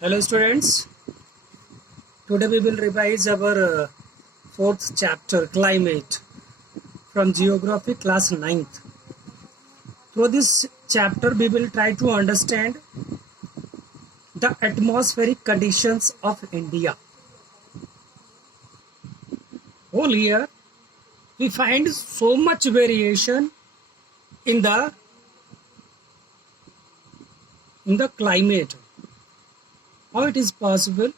Hello students, today we will revise our fourth chapter climate from geography class 9th. Through this chapter we will try to understand the atmospheric conditions of India. Whole year we find so much variation in the climate. How it is possible?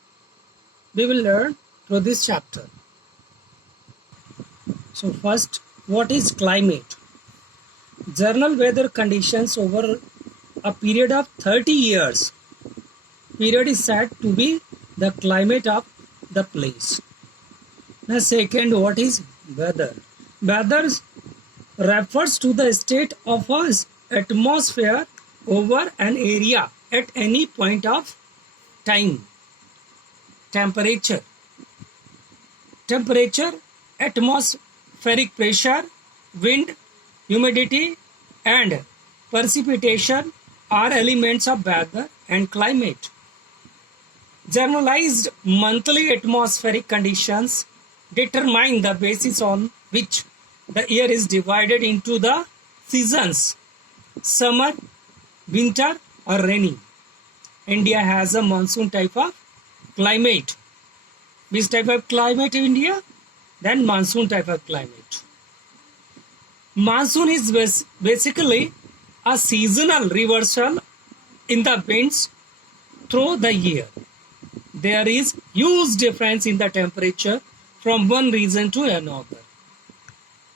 We will learn through this chapter. So first, what is climate? General weather conditions over a period of 30 years. Period is said to be the climate of the place. Now second, what is weather? Weather refers to the state of an atmosphere over an area at any point of time. Temperature, atmospheric pressure, wind, humidity and precipitation are elements of weather and climate. Generalized monthly atmospheric conditions determine the basis on which the year is divided into the seasons: summer, winter or rainy. India has a monsoon type of climate. Which type of climate in India? Then monsoon type of climate. Monsoon is basically a seasonal reversal in the winds through the year. There is huge difference in the temperature from one region to another.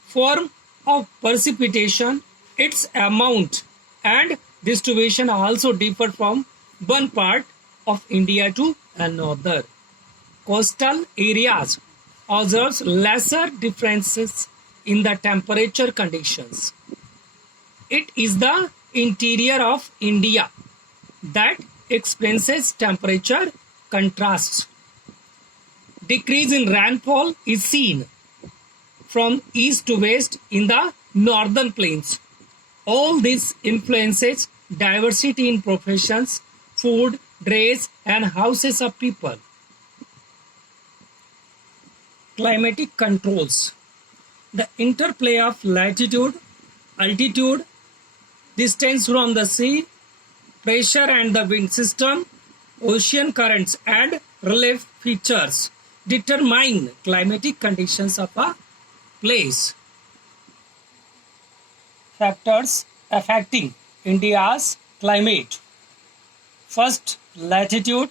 Form of precipitation, its amount and distribution also differ from one part of India to another. Coastal areas observe lesser differences in the temperature conditions. It is the interior of India that experiences temperature contrasts. Decrease in rainfall is seen from east to west in the northern plains. All this influences diversity in professions, food, dress and houses of people. Climatic controls. The interplay of latitude, altitude, distance from the sea, pressure and the wind system, ocean currents and relief features determine climatic conditions of a place. Factors affecting India's climate. First, latitude,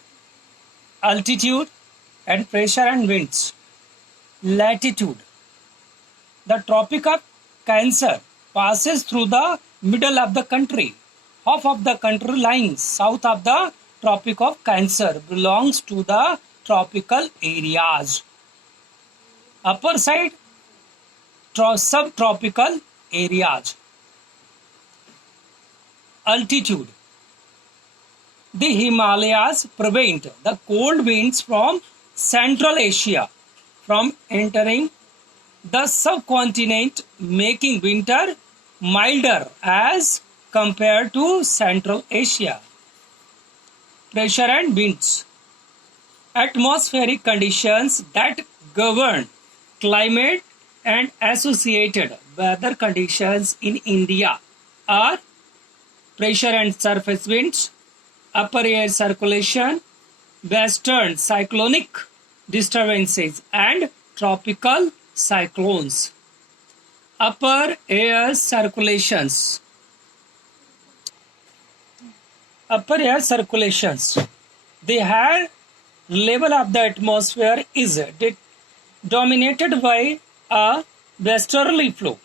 altitude and pressure and winds. Latitude. The Tropic of Cancer passes through the middle of the country. Half of the country lying south of the Tropic of Cancer belongs to the tropical areas. Upper side, subtropical areas. Altitude. The Himalayas prevent the cold winds from Central Asia from entering the subcontinent, making winter milder as compared to Central Asia. Pressure and winds. Atmospheric conditions that govern climate and associated weather conditions in India are pressure and surface winds, upper air circulation, western cyclonic disturbances and tropical cyclones. Upper air circulations. The higher level of the atmosphere is dominated by a westerly flow.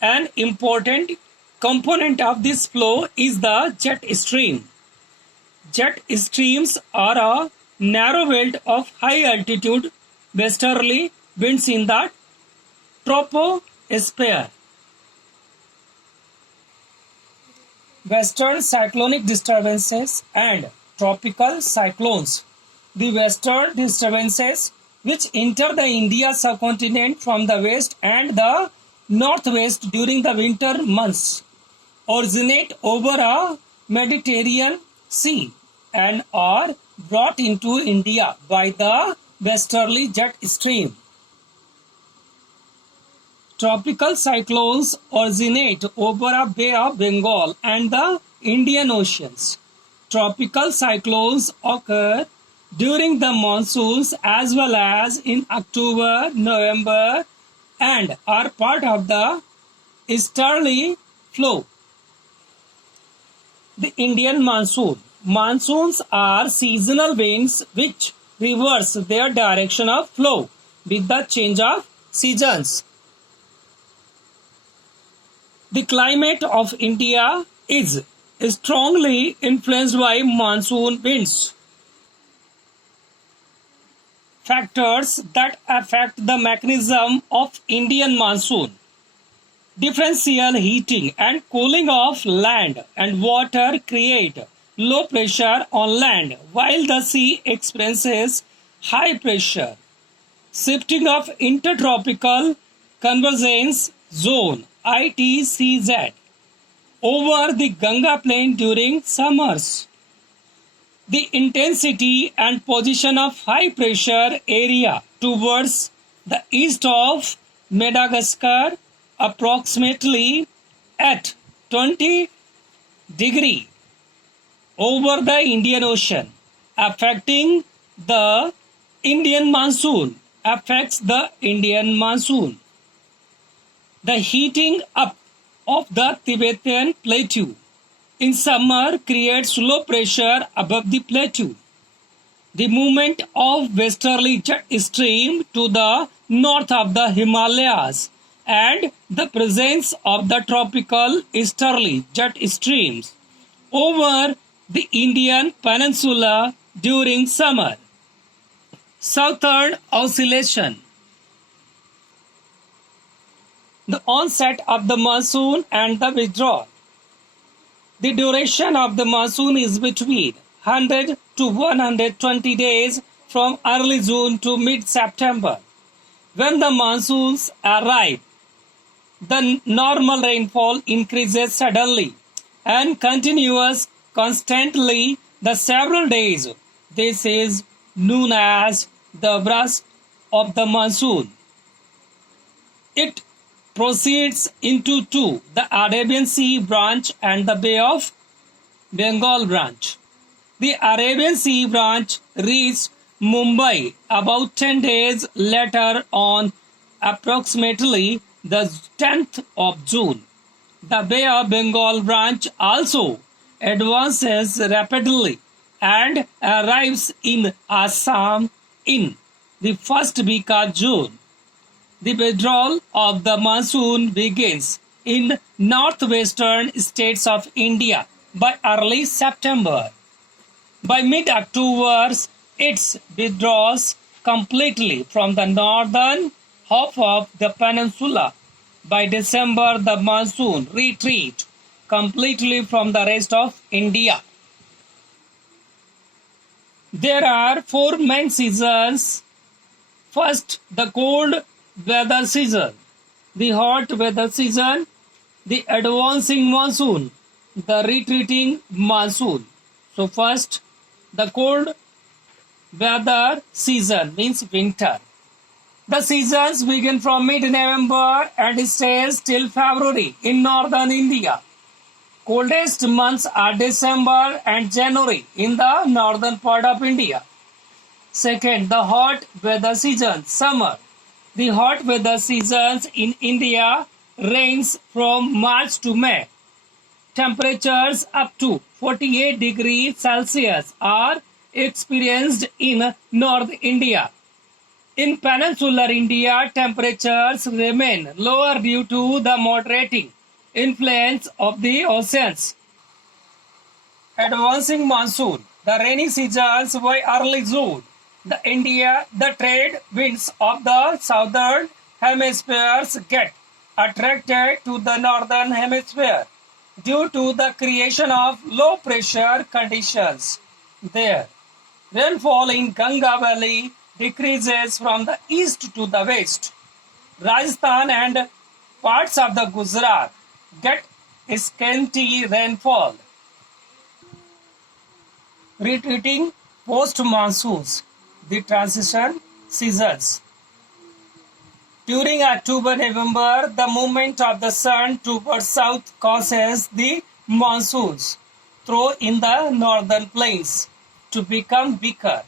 An important component of this flow is the jet stream. Jet streams are a narrow belt of high altitude westerly winds in the troposphere. Western cyclonic disturbances and tropical cyclones. The western disturbances which enter the India subcontinent from the west and the northwest during the winter months originate over a Mediterranean Sea and are brought into India by the westerly jet stream. Tropical cyclones originate over a Bay of Bengal and the Indian Oceans. Tropical cyclones occur during the monsoons as well as in October, November, and are part of the easterly flow. The Indian monsoon. Monsoons are seasonal winds which reverse their direction of flow with the change of seasons. The climate of India is strongly influenced by monsoon winds. Factors that affect the mechanism of Indian monsoon. Differential heating and cooling of land and water create low pressure on land while the sea experiences high pressure. Shifting of intertropical convergence zone ITCZ over the Ganga plain during summers. The intensity and position of high pressure area towards the east of Madagascar approximately at 20 degree over the Indian Ocean affecting the Indian monsoon affects the Indian monsoon. The heating up of the Tibetan plateau in summer creates low pressure above the plateau. The movement of westerly jet stream to the north of the Himalayas and the presence of the tropical easterly jet streams over the Indian peninsula during summer. Southern oscillation. The onset of the monsoon and the withdrawal. The duration of the monsoon is between 100 to 120 days from early June to mid-September. When the monsoons arrive, the normal rainfall increases suddenly and continues constantly the several days. This is known as the burst of the monsoon. It proceeds into two, the Arabian Sea branch and the Bay of Bengal branch. The Arabian Sea branch reached Mumbai about 10 days later on approximately the 10th of June. The Bay of Bengal branch also advances rapidly and arrives in Assam in the first week of June. The withdrawal of the monsoon begins in northwestern states of India by early September. By mid-October, it withdraws completely from the northern half of the peninsula. By December, the monsoon retreats completely from the rest of India. There are four main seasons. First, the cold weather season, the hot weather season, the advancing monsoon, the retreating monsoon. So first, the cold weather season means winter. The seasons begin from mid-November and stays till February in northern India. Coldest months are December and January in the northern part of India. Second, the hot weather season, summer. The hot weather seasons in India range from March to May. Temperatures up to 48 degrees Celsius are experienced in North India. In peninsular India, temperatures remain lower due to the moderating influence of the oceans. Advancing monsoon. The rainy seasons by early June. The trade winds of the southern hemispheres get attracted to the northern hemisphere due to the creation of low pressure conditions there. Rainfall in Ganga Valley decreases from the east to the west. Rajasthan and parts of the Gujarat get scanty rainfall. retreating post-monsoons, the transition seasons. During October-November, the movement of the sun towards south causes the monsoons through in the northern plains to become weaker.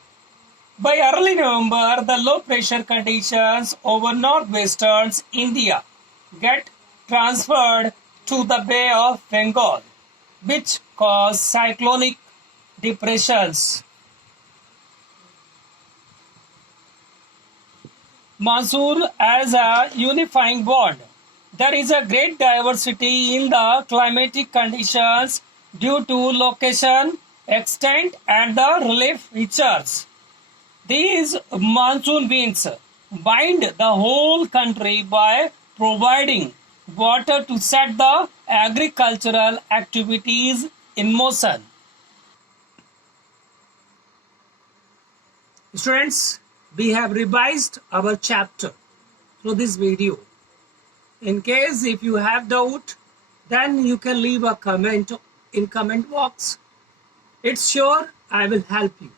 By early November, the low pressure conditions over northwestern India get transferred to the Bay of Bengal, which cause cyclonic depressions. Monsoon as a unifying bond. There is a great diversity in the climatic conditions due to location, extent, and the relief features. These monsoon winds bind the whole country by providing water to set the agricultural activities in motion. Students, we have revised our chapter through this video. In case if you have doubt, then you can leave a comment in comment box. It's sure I will help you.